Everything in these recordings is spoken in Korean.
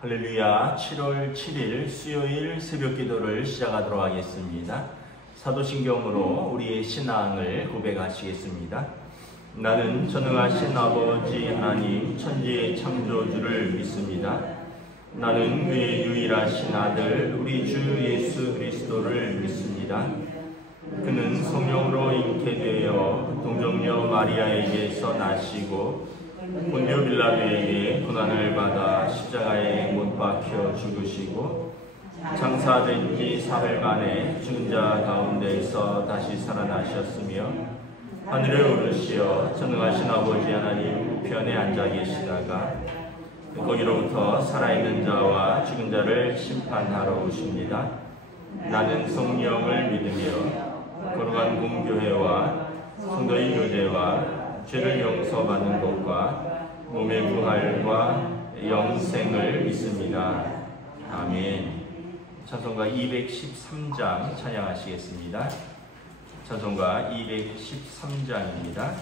할렐루야. 7월 7일 수요일 새벽 기도를 시작하도록 하겠습니다. 사도신경으로 우리의 신앙을 고백하시겠습니다. 나는 전능하신 아버지 하나님 천지의 창조주를 믿습니다. 나는 그의 유일하신 아들 우리 주 예수 그리스도를 믿습니다. 그는 성령으로 잉태되어 동정녀 마리아에게서 나시고 본디오 빌라도에게 고난을 받아 십자가에 못 박혀 죽으시고 장사된 지 사흘 만에 죽은 자 가운데에서 다시 살아나셨으며 하늘에 오르시어 전능하신 아버지 하나님 우편에 앉아 계시다가 거기로부터 살아있는 자와 죽은 자를 심판하러 오십니다. 나는 성령을 믿으며 거룩한 공교회와 성도의 교제와 죄를 용서받는 것과 몸의 부활과 영생을 믿습니다. 아멘. 찬송가 213장 찬양하시겠습니다. 찬송가 213장입니다.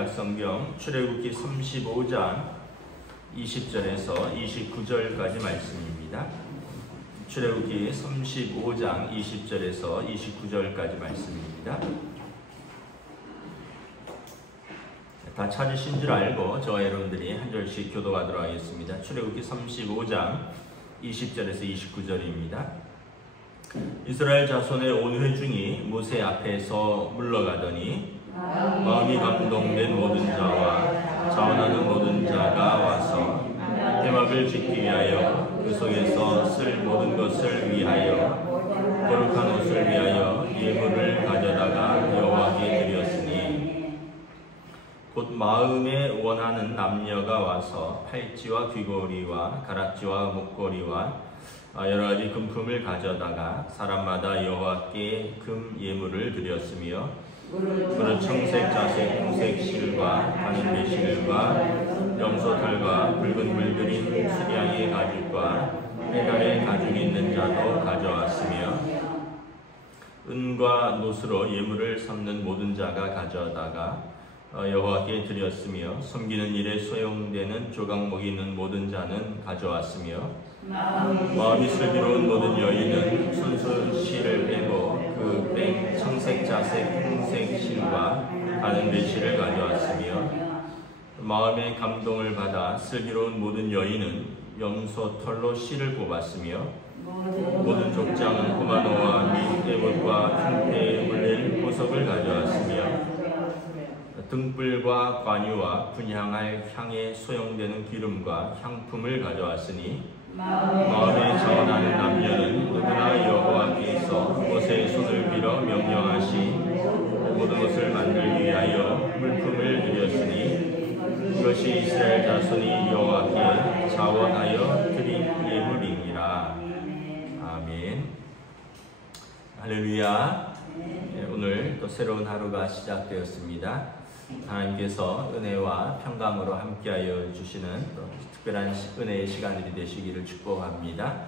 구약성경 출애굽기 35장 20절에서 29절까지 말씀입니다. 출애굽기 35장 20절에서 29절까지 말씀입니다. 다 찾으신 줄 알고 저와 여러분들이 한 절씩 교도하도록 하겠습니다. 출애굽기 35장 20절에서 29절입니다. 이스라엘 자손의 온 회중이 모세 앞에서 물러가더니 마음이 감동된 모든 자와 자원하는 모든 자가 와서 회막을 짓기 위하여 그 속에서 쓸 모든 것을 위하여 거룩한 옷을 위하여 예물을 가져다가 여호와께 드렸으니 곧 마음에 원하는 남녀가 와서 팔찌와 귀걸이와 가락지와 목걸이와 여러 가지 금품을 가져다가 사람마다 여호와께 금 예물을 드렸으며 무릇 청색, 자색, 홍색 실과 가는배 실과 염소털과 붉은 물들인 수량의 가죽과 해달의 가죽이 있는 자도 가져왔으며 은과 노스로 예물을 삼는 모든 자가 가져다가 여호와께 드렸으며 섬기는 일에 소용되는 조각목이 있는 모든 자는 가져왔으며 마음이 슬기로운 모든 여인은 순수 실을 빼고 그 뺀 청색, 자색, 홍색 실과 가는배 실을 가져왔으며 마음의 감동을 받아 슬기로운 모든 여인은 염소 털로 실을 뽑았으며 모든 족장은 호마노와 및에봇과 흉패에 물릴 보석을 가져왔으며 등불과 관유와 분향할 향에 소용되는 기름과 향품을 가져왔으니 마음에 자원하는 남녀는 누구나 여호와께서 모세의 손을 빌어 명령하시 모든 것을 만들기 위하여 물품을 드렸으니 이것이 이스라엘 자손이 여호와께 자원하여 드린 예물이니라. 아멘. 할렐루야. 오늘 또 새로운 하루가 시작되었습니다. 하나님께서 은혜와 평강으로 함께하여 주시는 특별한 은혜의 시간들이 되시기를 축복합니다.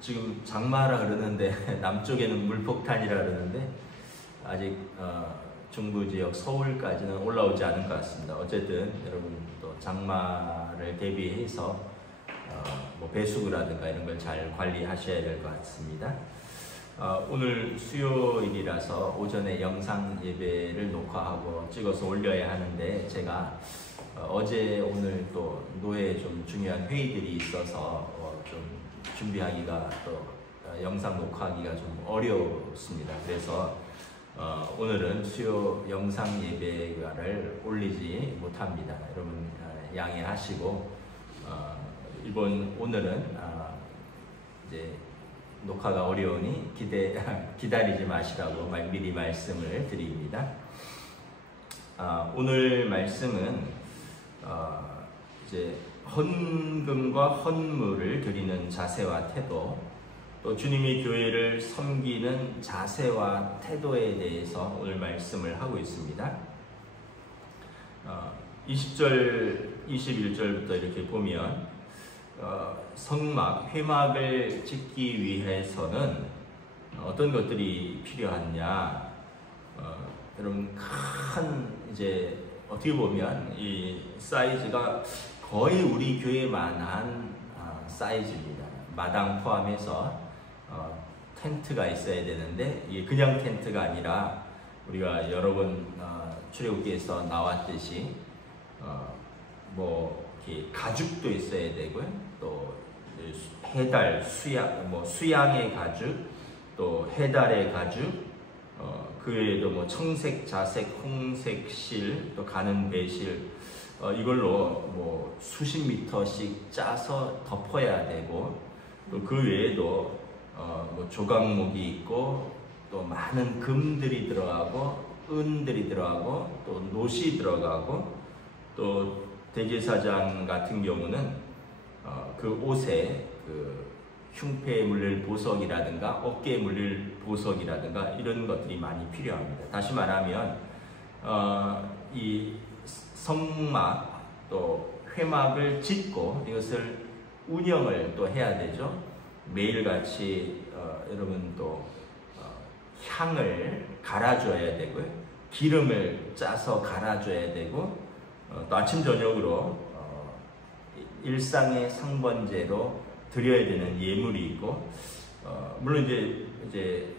지금 장마라 그러는데 남쪽에는 물폭탄이라 그러는데 아직 중부 지역 서울까지는 올라오지 않은 것 같습니다. 어쨌든 여러분 또 장마를 대비해서 배수구라든가 이런 걸 잘 관리하셔야 될 것 같습니다. 오늘 수요일이라서 오전에 영상 예배를 녹화하고 찍어서 올려야 하는데 제가 어제 오늘 또 노예에 좀 중요한 회의들이 있어서 좀 준비하기가 또 영상 녹화하기가 좀 어려웠습니다. 그래서 오늘은 수요 영상 예배를 올리지 못합니다. 여러분 양해하시고 오늘은 이제 녹화가 어려우니 기다리지 마시라고 미리 말씀을 드립니다. 오늘 말씀은 이제 헌금과 헌물을 드리는 자세와 태도, 또 주님이 교회를 섬기는 자세와 태도에 대해서 오늘 말씀을 하고 있습니다. 20절, 21절부터 이렇게 보면 성막, 회막을 짓기 위해서는 어떤 것들이 필요하냐? 여러분 이제 어떻게 보면 이 사이즈가 거의 우리 교회만한 사이즈입니다. 마당 포함해서 텐트가 있어야 되는데 이게 그냥 텐트가 아니라 우리가 여러 번 출애굽기에서 나왔듯이 이렇게 가죽도 있어야 되고요. 또 해달, 수양의 가죽, 또 해달의 가죽, 그 외에도 청색, 자색, 홍색 실, 또 가는 배실, 이걸로 수십 미터씩 짜서 덮어야 되고, 또 그 외에도 조각목이 있고, 또 많은 금들이 들어가고, 은들이 들어가고, 또 노시 들어가고, 또 대제사장 같은 경우는 그 옷에 그 흉패에 물릴 보석이라든가 어깨에 물릴 보석이라든가 이런 것들이 많이 필요합니다. 다시 말하면 이 성막 또 회막을 짓고 이것을 운영을 또 해야 되죠. 매일같이 여러분 또 향을 갈아줘야 되고요. 기름을 짜서 갈아줘야 되고 또 아침 저녁으로 일상의 상번제로 드려야 되는 예물이 있고 물론 이제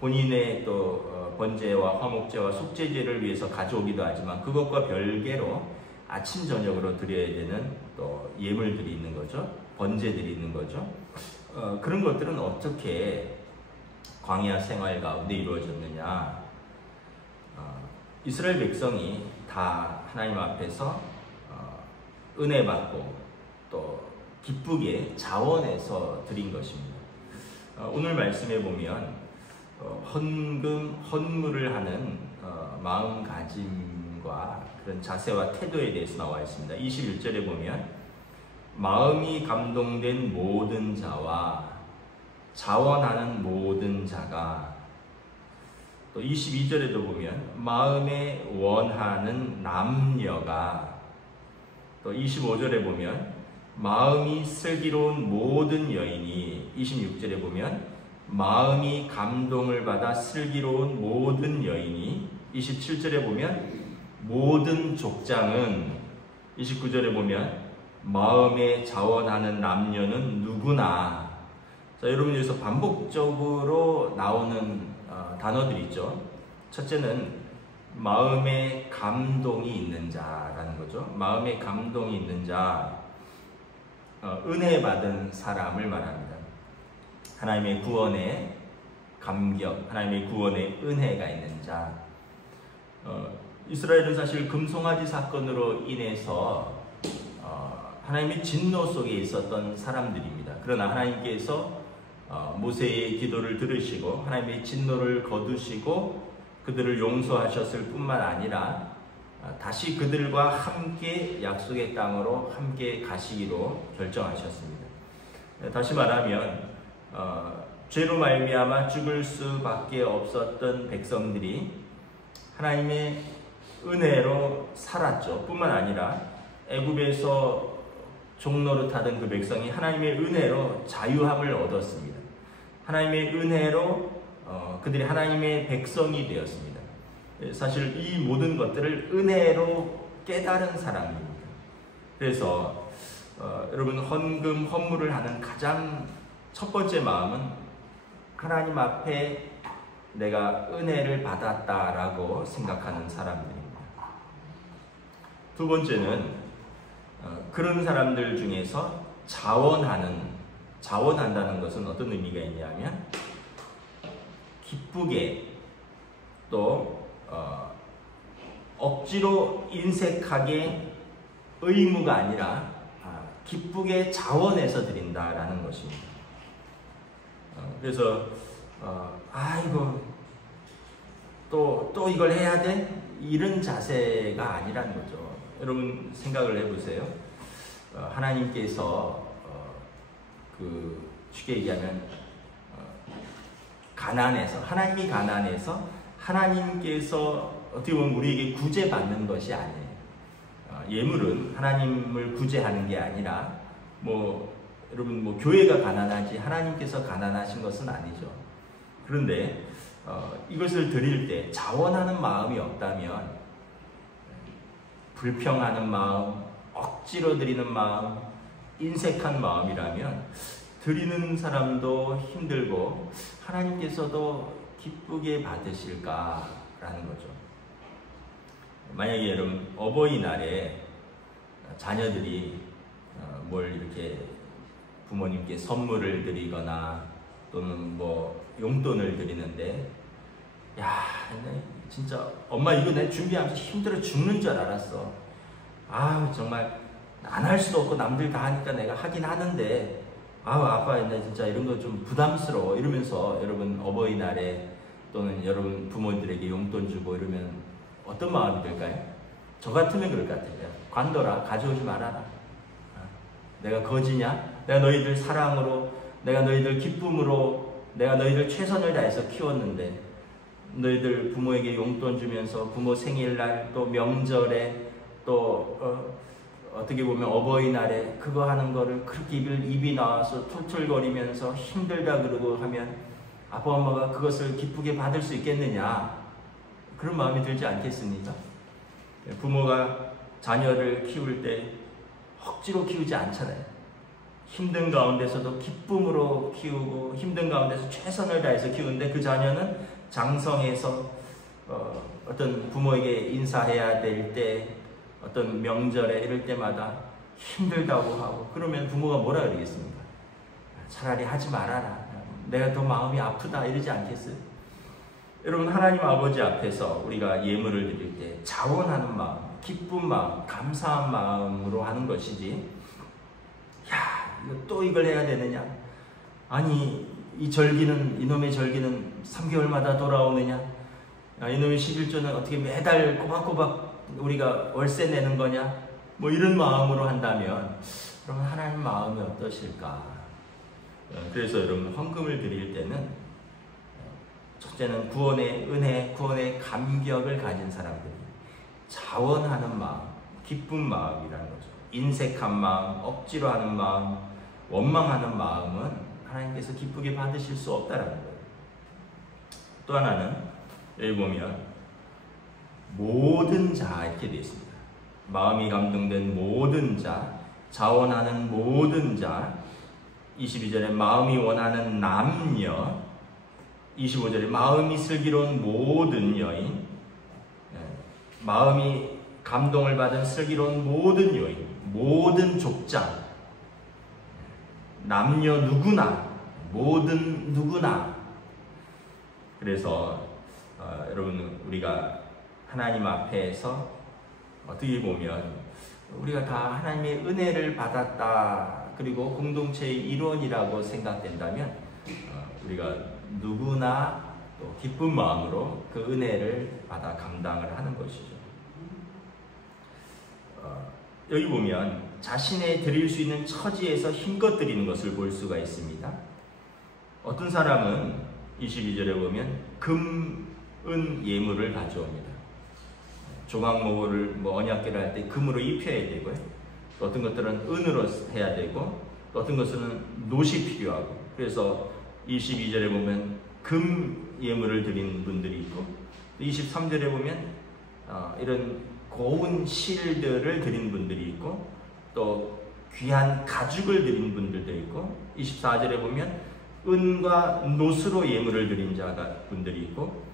본인의 또 번제와 화목제와 속죄제를 위해서 가져오기도 하지만 그것과 별개로 아침 저녁으로 드려야 되는 또 예물들이 있는 거죠. 번제들이 있는 거죠. 그런 것들은 어떻게 광야 생활 가운데 이루어졌느냐? 이스라엘 백성이 다 하나님 앞에서 은혜 받고 또 기쁘게 자원해서 드린 것입니다. 오늘 말씀에 보면 헌금, 헌물을 하는 마음가짐과 그런 자세와 태도에 대해서 나와 있습니다. 21절에 보면 마음이 감동된 모든 자와 자원하는 모든 자가, 또 22절에도 보면 마음에 원하는 남녀가, 또 25절에 보면 마음이 슬기로운 모든 여인이, 26절에 보면 마음이 감동을 받아 슬기로운 모든 여인이, 27절에 보면 모든 족장은, 29절에 보면 마음에 자원하는 남녀는 누구나. 자, 여러분 여기서 반복적으로 나오는 단어들이 있죠. 첫째는 마음에 감동이 있는 자라는 거죠. 마음에 감동이 있는 자, 은혜 받은 사람을 말합니다. 하나님의 구원의 감격, 하나님의 구원의 은혜가 있는 자. 이스라엘은 사실 금송아지 사건으로 인해서 하나님의 진노 속에 있었던 사람들입니다. 그러나 하나님께서 모세의 기도를 들으시고 하나님의 진노를 거두시고 그들을 용서하셨을 뿐만 아니라 다시 그들과 함께 약속의 땅으로 함께 가시기로 결정하셨습니다. 다시 말하면 죄로 말미암아 죽을 수밖에 없었던 백성들이 하나님의 은혜로 살았죠. 뿐만 아니라 애굽에서 종노릇하던 그 백성이 하나님의 은혜로 자유함을 얻었습니다. 하나님의 은혜로 그들이 하나님의 백성이 되었습니다. 사실 이 모든 것들을 은혜로 깨달은 사람입니다. 그래서 여러분, 헌금 헌물을 하는 가장 첫 번째 마음은 하나님 앞에 내가 은혜를 받았다라고 생각하는 사람들입니다. 두 번째는 그런 사람들 중에서 자원한다는 것은 어떤 의미가 있냐면 기쁘게, 또 억지로 인색하게 의무가 아니라 기쁘게 자원해서 드린다라는 것입니다. 그래서 아이고 또 이걸 해야 돼? 이런 자세가 아니라는 거죠. 여러분 생각을 해보세요. 하나님께서 쉽게 얘기하면 하나님이 가난해서 하나님께서 어떻게 보면 우리에게 구제받는 것이 아니에요. 예물은 하나님을 구제하는 게 아니라 여러분 교회가 가난하지 하나님께서 가난하신 것은 아니죠. 그런데 이것을 드릴 때 자원하는 마음이 없다면, 불평하는 마음, 억지로 드리는 마음, 인색한 마음이라면 드리는 사람도 힘들고 하나님께서도 기쁘게 받으실까라는 거죠. 만약에 여러분 어버이날에 자녀들이 뭘 이렇게 부모님께 선물을 드리거나 또는 용돈을 드리는데, 야, 진짜 엄마 이거 내가 준비하면서 힘들어 죽는 줄 알았어. 정말 안 할 수도 없고 남들 다 하니까 내가 하긴 하는데 아빠 나 진짜 이런 거 좀 부담스러워 이러면서 여러분 어버이날에 또는 여러분 부모들에게 용돈 주고 이러면 어떤 마음이 들까요? 저 같으면 그럴 것 같아요. 관둬라, 가져오지 말아라. 내가 거지냐? 내가 너희들 사랑으로, 내가 너희들 기쁨으로, 내가 너희들 최선을 다해서 키웠는데 너희들 부모에게 용돈 주면서 부모 생일날 또 명절에 또 어떻게 보면 어버이날에 그거 하는 거를 그렇게 입이 나와서 툴툴거리면서 힘들다 그러고 하면 아빠 엄마가 그것을 기쁘게 받을 수 있겠느냐, 그런 마음이 들지 않겠습니까? 부모가 자녀를 키울 때 억지로 키우지 않잖아요. 힘든 가운데서도 기쁨으로 키우고 힘든 가운데서 최선을 다해서 키우는데 그 자녀는 장성해서 어떤 부모에게 인사해야 될 때, 어떤 명절에 이럴 때마다 힘들다고 하고, 그러면 부모가 뭐라 그러겠습니까? 차라리 하지 말아라, 내가 더 마음이 아프다 이러지 않겠어요? 여러분, 하나님 아버지 앞에서 우리가 예물을 드릴 때 자원하는 마음, 기쁜 마음, 감사한 마음으로 하는 것이지, 또 이걸 해야 되느냐? 아니 이놈의 절기는 3개월마다 돌아오느냐? 이놈의 11조는 어떻게 매달 꼬박꼬박 우리가 월세 내는 거냐? 뭐 이런 마음으로 한다면 그러면 하나님 마음이 어떠실까? 그래서 여러분 헌금을 드릴 때는 첫째는 구원의 은혜, 구원의 감격을 가진 사람들이 자원하는 마음, 기쁜 마음이라는 거죠. 인색한 마음, 억지로 하는 마음, 원망하는 마음은 하나님께서 기쁘게 받으실 수 없다라는 거예요. 또 하나는 여기 보면 모든 자 이렇게 되어 있습니다. 마음이 감동된 모든 자, 자원하는 모든 자, 22절에 마음이 원하는 남녀, 25절에 마음이 슬기로운 모든 여인, 마음이 감동을 받은 슬기로운 모든 여인, 모든 족장, 남녀 누구나, 모든 누구나. 그래서 여러분 우리가 하나님 앞에서 어떻게 보면 우리가 다 하나님의 은혜를 받았다, 그리고 공동체의 일원이라고 생각된다면 우리가 누구나 또 기쁜 마음으로 그 은혜를 받아 감당을 하는 것이죠. 여기 보면 자신의 드릴 수 있는 처지에서 힘껏 드리는 것을 볼 수가 있습니다. 어떤 사람은 22절에 보면 금, 은 예물을 가져옵니다. 조각모를 언약궤를 할 때 금으로 입혀야 되고요. 또 어떤 것들은 은으로 해야 되고, 또 어떤 것은 놋이 필요하고. 그래서 22절에 보면 금 예물을 드린 분들이 있고, 23절에 보면 이런 고운 실들을 드린 분들이 있고, 또 귀한 가죽을 드린 분들도 있고, 24절에 보면 은과 놋으로 예물을 드린 분들이 있고,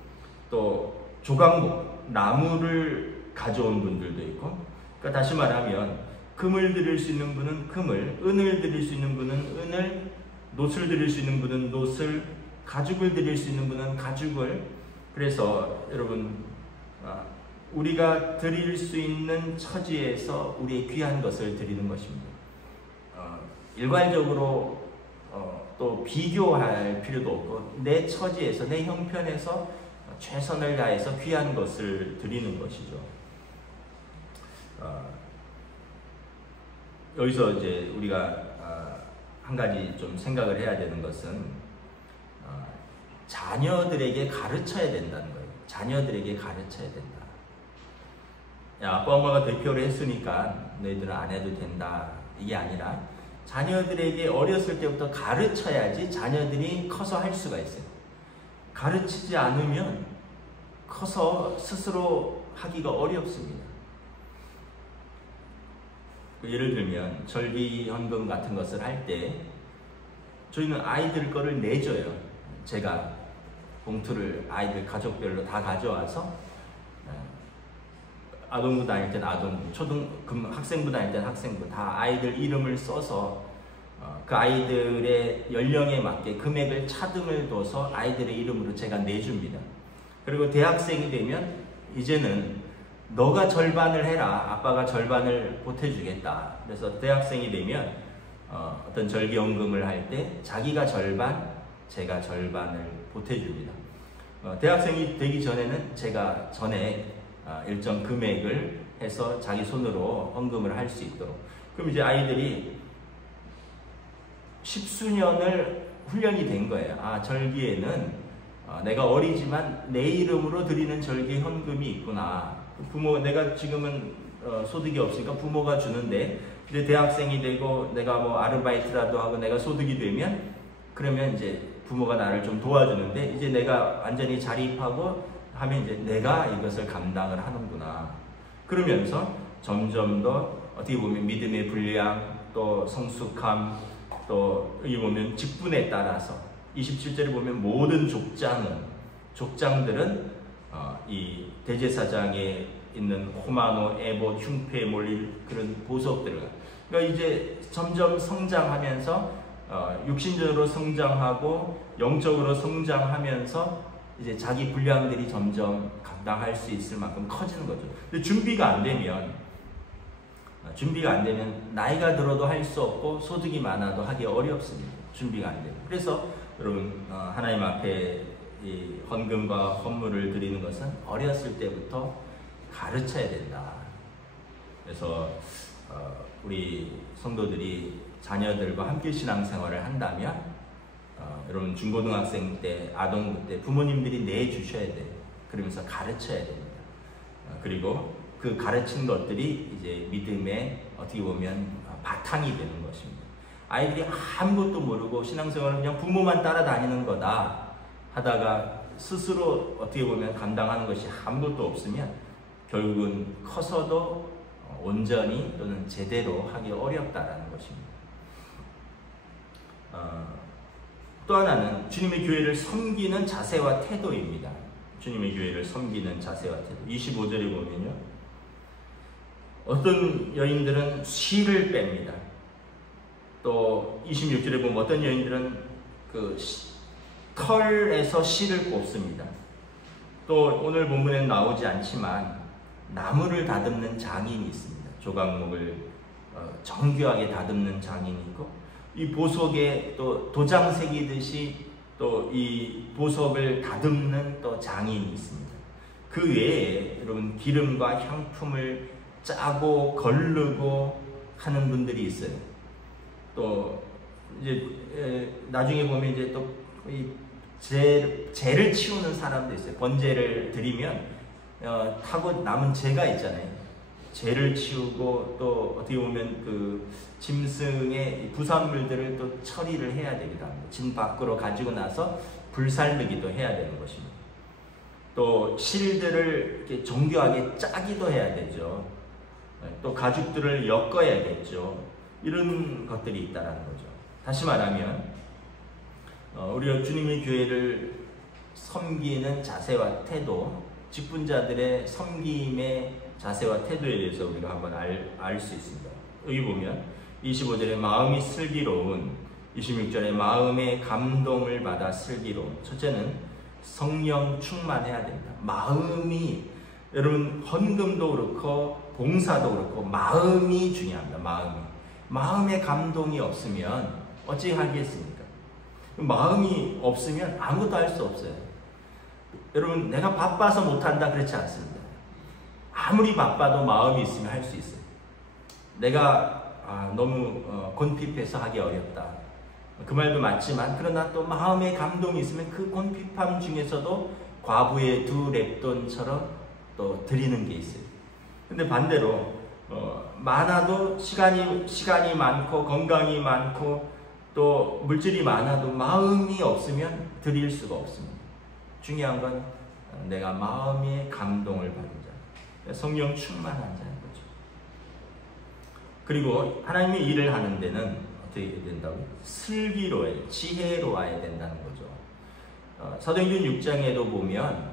또 조각목, 나무를 가져온 분들도 있고. 그러니까 다시 말하면 금을 드릴 수 있는 분은 금을, 은을 드릴 수 있는 분은 은을, 놋을 드릴 수 있는 분은 놋을, 가죽을 드릴 수 있는 분은 가죽을. 그래서 여러분 우리가 드릴 수 있는 처지에서 우리의 귀한 것을 드리는 것입니다. 일괄적으로 또 비교할 필요도 없고 내 처지에서, 내 형편에서 최선을 다해서 귀한 것을 드리는 것이죠. 여기서 이제 우리가 한 가지 좀 생각을 해야 되는 것은 자녀들에게 가르쳐야 된다는 거예요. 자녀들에게 가르쳐야 된다. 야, 아빠 엄마가 대표를 했으니까 너희들은 안 해도 된다, 이게 아니라 자녀들에게 어렸을 때부터 가르쳐야지 자녀들이 커서 할 수가 있어요. 가르치지 않으면 커서 스스로 하기가 어렵습니다. 예를 들면 절기헌금 같은 것을 할 때 저희는 아이들 거를 내줘요. 제가 봉투를 아이들 가족별로 다 가져와서 아동부 다닐 때는 아동부, 학생부 다닐 때는 학생부, 다 아이들 이름을 써서 그 아이들의 연령에 맞게 금액을 차등을 둬서 아이들의 이름으로 제가 내줍니다. 그리고 대학생이 되면 이제는 너가 절반을 해라, 아빠가 절반을 보태주겠다. 그래서 대학생이 되면 어떤 절기연금을 할 때 자기가 절반, 제가 절반을 보태줍니다. 대학생이 되기 전에는 제가 전에 일정 금액을 해서 자기 손으로 헌금을 할 수 있도록. 그럼 이제 아이들이 10수년을 훈련이 된 거예요. 아, 절기에는 내가 어리지만 내 이름으로 드리는 절기 헌금이 있구나. 부모, 내가 지금은 소득이 없으니까 부모가 주는데, 이제 대학생이 되고 내가 뭐 아르바이트라도 하고 내가 소득이 되면, 그러면 이제 부모가 나를 좀 도와주는데, 이제 내가 완전히 자립하고 하면 이제 내가 이것을 감당을 하는구나. 그러면서 점점 더 어떻게 보면 믿음의 분량, 또 성숙함, 또 여기 보면 직분에 따라서 27절에 보면 모든 족장들은 이 대제사장에 있는 호마노, 에봇, 흉패에 몰릴 그런 보석들을, 그러니까 이제 점점 성장하면서 육신적으로 성장하고 영적으로 성장하면서 이제 자기 분량들이 점점 감당할 수 있을 만큼 커지는 거죠. 근데 준비가 안 되면 나이가 들어도 할 수 없고 소득이 많아도 하기 어렵습니다. 준비가 안 되면. 그래서 여러분 하나님 앞에 이 헌금과 헌물을 드리는 것은 어렸을 때부터 가르쳐야 된다. 그래서 우리 성도들이 자녀들과 함께 신앙생활을 한다면 여러분 중고등학생 때, 아동부 때 부모님들이 내주셔야 돼요. 그러면서 가르쳐야 됩니다. 그리고 그 가르친 것들이 이제 믿음의 어떻게 보면 바탕이 되는 것입니다. 아이들이 아무것도 모르고 신앙생활은 그냥 부모만 따라다니는 거다 하다가 스스로 어떻게 보면 감당하는 것이 아무것도 없으면 결국은 커서도 온전히 또는 제대로 하기 어렵다라는 것입니다. 또 하나는 주님의 교회를 섬기는 자세와 태도입니다. 주님의 교회를 섬기는 자세와 태도. 25절에 보면요, 어떤 여인들은 실을 뺍니다. 또 26절에 보면 어떤 여인들은 그 털에서 실을 뽑습니다. 또 오늘 본문에는 나오지 않지만 나무를 다듬는 장인이 있습니다. 조각목을 정교하게 다듬는 장인이 있고, 이 보석에 또 도장 새기듯이 또 이 보석을 다듬는 또 장인이 있습니다. 그 외에 여러분 기름과 향품을 짜고 걸르고 하는 분들이 있어요. 또 이제 나중에 보면 이제 또 이 재를 치우는 사람도 있어요. 번제를 드리면 타고 남은 재가 있잖아요. 재를 치우고 또 어떻게 보면 그 짐승의 부산물들을 또 처리를 해야 되기도 합니다. 진 밖으로 가지고 나서 불살르기도 해야 되는 것입니다. 또 실들을 이렇게 정교하게 짜기도 해야 되죠. 또 가죽들을 엮어야겠죠. 이런 것들이 있다는 거죠. 다시 말하면 우리가 주님의 교회를 섬기는 자세와 태도, 직분자들의 섬김의 자세와 태도에 대해서 우리가 한번 알 수 있습니다. 여기 보면 25절에 마음이 슬기로운, 26절에 마음의 감동을 받아 슬기로운. 첫째는 성령 충만해야 됩니다. 마음이, 여러분 헌금도 그렇고 봉사도 그렇고 마음이 중요합니다. 마음의 감동이 없으면 어찌 하겠습니까? 마음이 없으면 아무것도 할 수 없어요. 여러분 내가 바빠서 못한다 그렇지 않습니다. 아무리 바빠도 마음이 있으면 할 수 있어요. 내가 너무 곤핍해서 하기 어렵다. 그 말도 맞지만 그러나 또 마음의 감동이 있으면 그 곤핍함 중에서도 과부의 2렙돈처럼 또 드리는 게 있어요. 근데 반대로 많아도 시간이 많고 건강이 많고 또 물질이 많아도 마음이 없으면 드릴 수가 없습니다. 중요한 건 내가 마음의 감동을 받은 자, 성령 충만한 자인 거죠. 그리고 하나님의 일을 하는 데는 어떻게 된다고요? 슬기로워야, 지혜로워야 된다는 거죠. 사도행전 6장에도 보면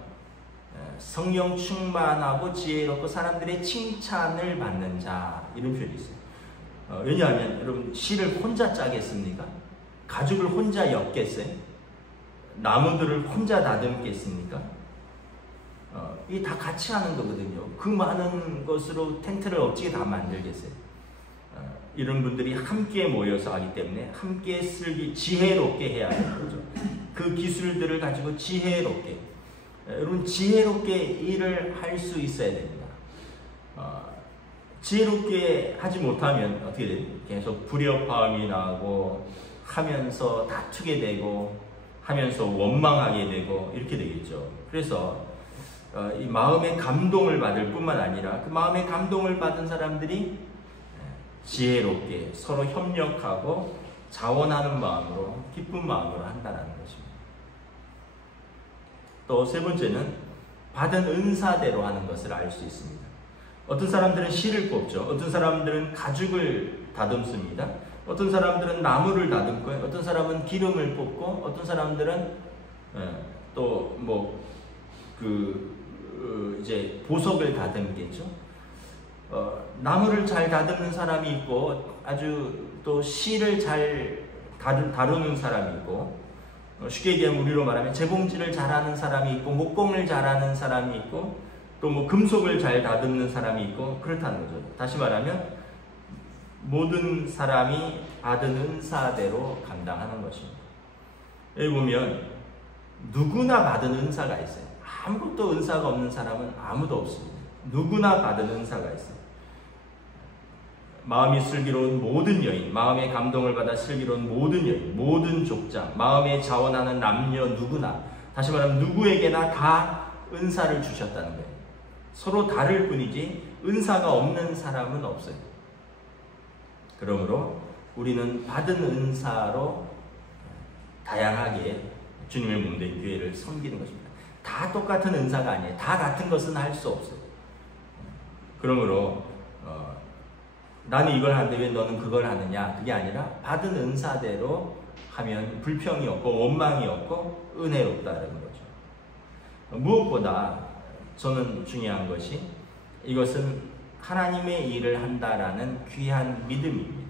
성령 충만하고 지혜롭고 사람들의 칭찬을 받는 자, 이런 표현이 있어요. 왜냐하면 여러분 실을 혼자 짜겠습니까? 가죽을 혼자 엮겠어요? 나무들을 혼자 다듬겠습니까? 이게 다 같이 하는 거거든요. 그 많은 것으로 텐트를 어떻게 다 만들겠어요? 이런 분들이 함께 모여서 하기 때문에 함께 지혜롭게 해야 하는 거죠. 그 기술들을 가지고 지혜롭게, 여러분 지혜롭게 일을 할 수 있어야 됩니다. 지혜롭게 하지 못하면 어떻게 돼요? 계속 불협화음이 나고 하면서 다투게 되고 하면서 원망하게 되고 이렇게 되겠죠. 그래서 이 마음의 감동을 받을 뿐만 아니라 그 마음의 감동을 받은 사람들이 지혜롭게 서로 협력하고 자원하는 마음으로, 기쁜 마음으로 한다는 것입니다. 또 세 번째는 받은 은사대로 하는 것을 알 수 있습니다. 어떤 사람들은 실을 뽑죠. 어떤 사람들은 가죽을 다듬습니다. 어떤 사람들은 나무를 다듬고, 어떤 사람은 기름을 뽑고, 어떤 사람들은 또 뭐 이제 보석을 다듬겠죠. 나무를 잘 다듬는 사람이 있고, 아주 또 실을 잘 다루는 사람이 있고, 쉽게 얘기하면 우리로 말하면 재봉질을 잘하는 사람이 있고, 목공을 잘하는 사람이 있고, 또 뭐 금속을 잘 다듬는 사람이 있고, 그렇다는 거죠. 다시 말하면 모든 사람이 받은 은사대로 감당하는 것입니다. 여기 보면 누구나 받은 은사가 있어요. 아무것도 은사가 없는 사람은 아무도 없습니다. 누구나 받은 은사가 있어요. 마음이 슬기로운 모든 여인, 마음의 감동을 받아 슬기로운 모든 여인, 모든 족장, 마음에 자원하는 남녀 누구나, 다시 말하면 누구에게나 다 은사를 주셨다는 거예요. 서로 다를 뿐이지 은사가 없는 사람은 없어요. 그러므로 우리는 받은 은사로 다양하게 주님의 몸된 교회를 섬기는 것입니다. 다 똑같은 은사가 아니에요. 다 같은 것은 할 수 없어요. 그러므로 나는 이걸 하는데 왜 너는 그걸 하느냐, 그게 아니라 받은 은사대로 하면 불평이 없고 원망이 없고 은혜롭다는 거죠. 무엇보다 저는 중요한 것이 이것은 하나님의 일을 한다라는 귀한 믿음입니다.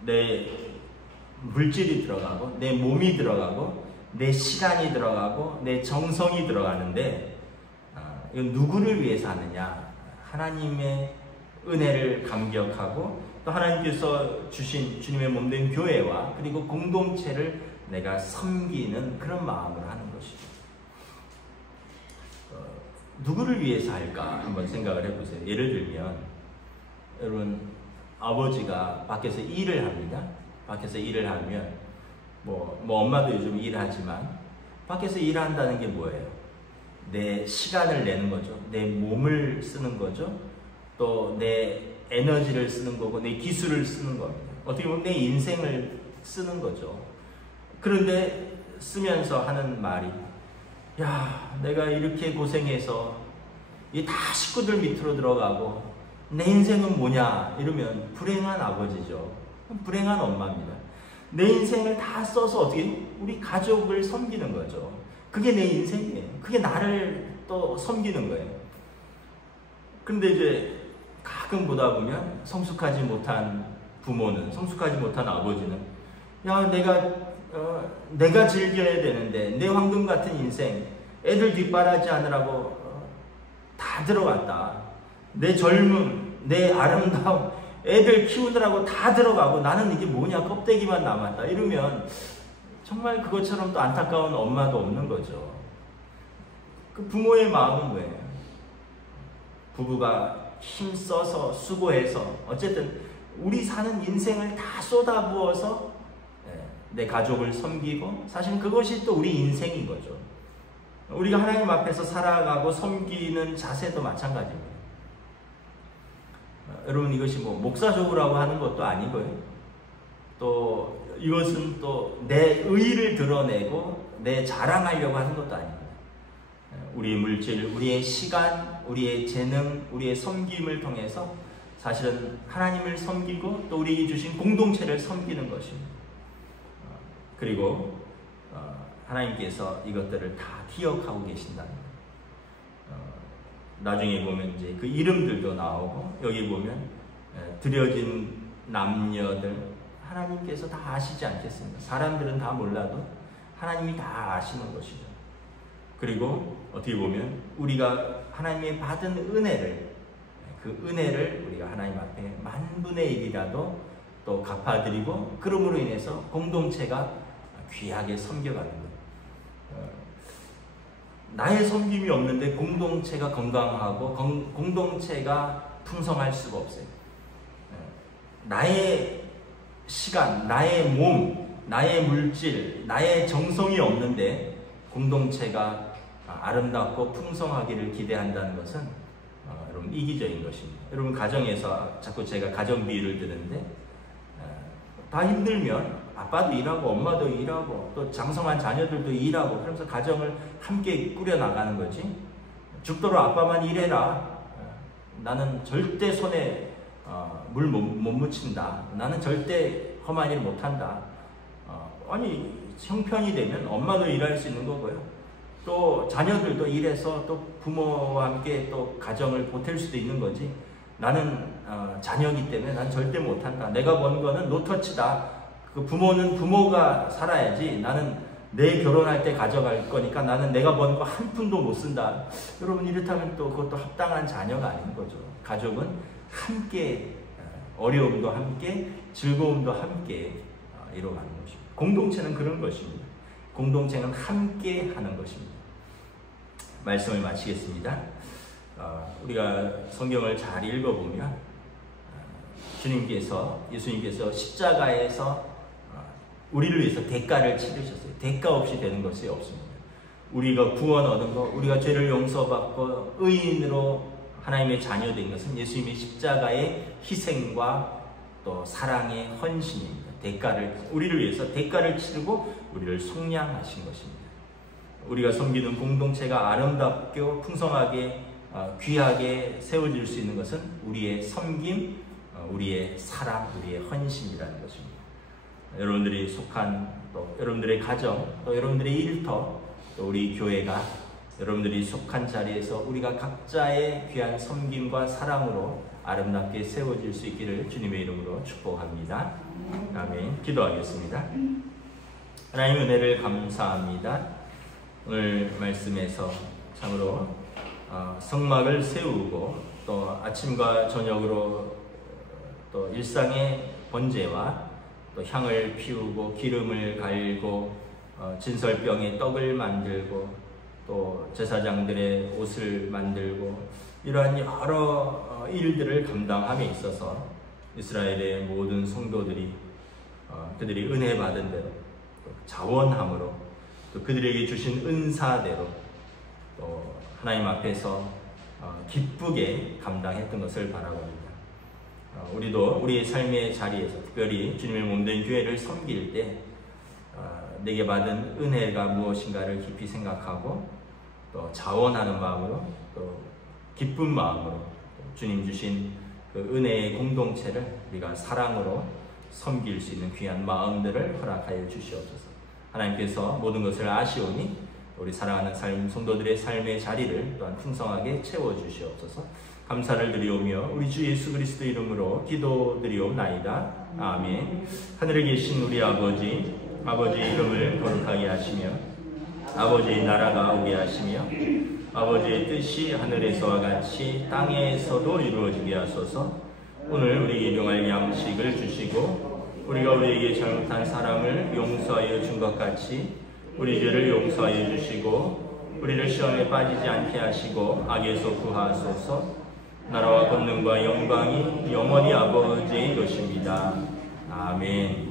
내 물질이 들어가고 내 몸이 들어가고 내 시간이 들어가고 내 정성이 들어가는데 이건 누구를 위해서 하느냐? 하나님의 은혜를 감격하고 또 하나님께서 주신 주님의 몸된 교회와 그리고 공동체를 내가 섬기는 그런 마음으로 하는 것이죠. 누구를 위해서 할까 한번 생각을 해보세요. 예를 들면 여러분 아버지가 밖에서 일을 합니다. 밖에서 일을 하면 뭐 엄마도 요즘 일하지만 밖에서 일한다는 게 뭐예요? 내 시간을 내는 거죠. 내 몸을 쓰는 거죠. 또 내 에너지를 쓰는 거고 내 기술을 쓰는 겁니다. 어떻게 보면 내 인생을 쓰는 거죠. 그런데 쓰면서 하는 말이 야, 내가 이렇게 고생해서 이 다 식구들 밑으로 들어가고 내 인생은 뭐냐 이러면 불행한 아버지죠. 불행한 엄마입니다. 내 인생을 다 써서 어떻게 우리 가족을 섬기는 거죠. 그게 내 인생이에요. 그게 나를 또 섬기는 거예요. 근데 이제 가끔 보다 보면 성숙하지 못한 부모는, 성숙하지 못한 아버지는 야, 내가 즐겨야 되는데 내 황금 같은 인생 애들 뒷바라지 하느라고 다 들어갔다. 내 젊음, 내 아름다움 애들 키우느라고 다 들어가고 나는 이게 뭐냐 껍데기만 남았다 이러면 정말 그것처럼 또 안타까운 엄마도 없는 거죠. 그 부모의 마음은 뭐예요? 부부가 힘써서 수고해서 어쨌든 우리 사는 인생을 다 쏟아부어서 내 가족을 섬기고 사실 그것이 또 우리 인생인 거죠. 우리가 하나님 앞에서 살아가고 섬기는 자세도 마찬가지입니다. 여러분 이것이 뭐 목사적으로라고 하는 것도 아니고요. 또 이것은 또 내 의의를 드러내고 내 자랑하려고 하는 것도 아닙니다. 우리의 물질, 우리의 시간, 우리의 재능, 우리의 섬김을 통해서 사실은 하나님을 섬기고 또 우리에게 주신 공동체를 섬기는 것입니다. 그리고 하나님께서 이것들을 다 기억하고 계신다는 거예요. 나중에 보면 이제 그 이름들도 나오고 여기 보면 드려진 남녀들 하나님께서 다 아시지 않겠습니까? 사람들은 다 몰라도 하나님이 다 아시는 것이죠. 그리고 어떻게 보면 우리가 하나님의 받은 은혜를 그 은혜를 우리가 하나님 앞에 만분의 1이라도 또 갚아드리고 그럼으로 인해서 공동체가 귀하게 섬겨가는 것. 나의 섬김이 없는데 공동체가 건강하고 공동체가 풍성할 수가 없어요. 나의 시간, 나의 몸, 나의 물질, 나의 정성이 없는데 공동체가 아름답고 풍성하기를 기대한다는 것은 여러분 이기적인 것입니다. 여러분 가정에서 자꾸 제가 가정 비유를 드는데 다 힘들면 아빠도 일하고 엄마도 일하고 또 장성한 자녀들도 일하고 그러면서 가정을 함께 꾸려나가는 거지. 죽도록 아빠만 일해라. 나는 절대 손에 물 못 묻힌다. 나는 절대 험한 일 못한다. 아니 형편이 되면 엄마도 일할 수 있는 거고요. 또 자녀들도 일해서 또 부모와 함께 또 가정을 보탤 수도 있는 거지. 나는 자녀이기 때문에 난 절대 못한다. 내가 번 거는 노터치다. 그 부모는 부모가 살아야지. 나는 내 결혼할 때 가져갈 거니까 나는 내가 번 거 한 푼도 못 쓴다. 여러분 이렇다면 또 그것도 합당한 자녀가 아닌 거죠. 가족은 함께 어려움도 함께 즐거움도 함께 이뤄가는 것입니다. 공동체는 그런 것입니다. 공동체는 함께 하는 것입니다. 말씀을 마치겠습니다. 우리가 성경을 잘 읽어보면 예수님께서 십자가에서 우리를 위해서 대가를 치르셨어요. 대가 없이 되는 것이 없습니다. 우리가 구원 얻은 것, 우리가 죄를 용서받고 의인으로 하나님의 자녀된 것은 예수님의 십자가의 희생과 또 사랑의 헌신입니다. 우리를 위해서 대가를 치르고 우리를 속량하신 것입니다. 우리가 섬기는 공동체가 아름답게 풍성하게 귀하게 세워질 수 있는 것은 우리의 섬김, 우리의 사랑, 우리의 헌신이라는 것입니다. 여러분들이 속한 또 여러분들의 가정, 또 여러분들의 일터, 또 우리 교회가 여러분들이 속한 자리에서 우리가 각자의 귀한 섬김과 사랑으로 아름답게 세워질 수 있기를 주님의 이름으로 축복합니다. 아멘. 기도하겠습니다. 하나님 은혜를 감사합니다. 오늘 말씀에서 참으로 성막을 세우고 또 아침과 저녁으로 또 일상의 번제와 또 향을 피우고 기름을 갈고 진설병에 떡을 만들고 또 제사장들의 옷을 만들고 이러한 여러 일들을 감당함에 있어서 이스라엘의 모든 성도들이 그들이 은혜 받은 대로 또 자원함으로 또 그들에게 주신 은사대로 또 하나님 앞에서 기쁘게 감당했던 것을 바라봅니다. 우리도 우리의 삶의 자리에서 특별히 주님의 몸된 교회를 섬길 때 내게 받은 은혜가 무엇인가를 깊이 생각하고 또 자원하는 마음으로 또 기쁜 마음으로 주님 주신 그 은혜의 공동체를 우리가 사랑으로 섬길 수 있는 귀한 마음들을 허락하여 주시옵소서. 하나님께서 모든 것을 아시오니 우리 사랑하는 성도들의 삶의 자리를 또한 풍성하게 채워주시옵소서. 감사를 드리오며 우리 주 예수 그리스도 이름으로 기도드리옵나이다. 아멘. 하늘에 계신 우리 아버지 이름을 거룩하게 하시며 아버지의 나라가 오게 하시며 아버지의 뜻이 하늘에서와 같이 땅에서도 이루어지게 하소서. 오늘 우리에게 일용할 양식을 주시고 우리가 우리에게 잘못한 사람을 용서하여 준 것 같이 우리 죄를 용서하여 주시고 우리를 시험에 빠지지 않게 하시고 악에서 구하소서. 나라와 권능과 영광이 영원히 아버지의 것입니다. 아멘.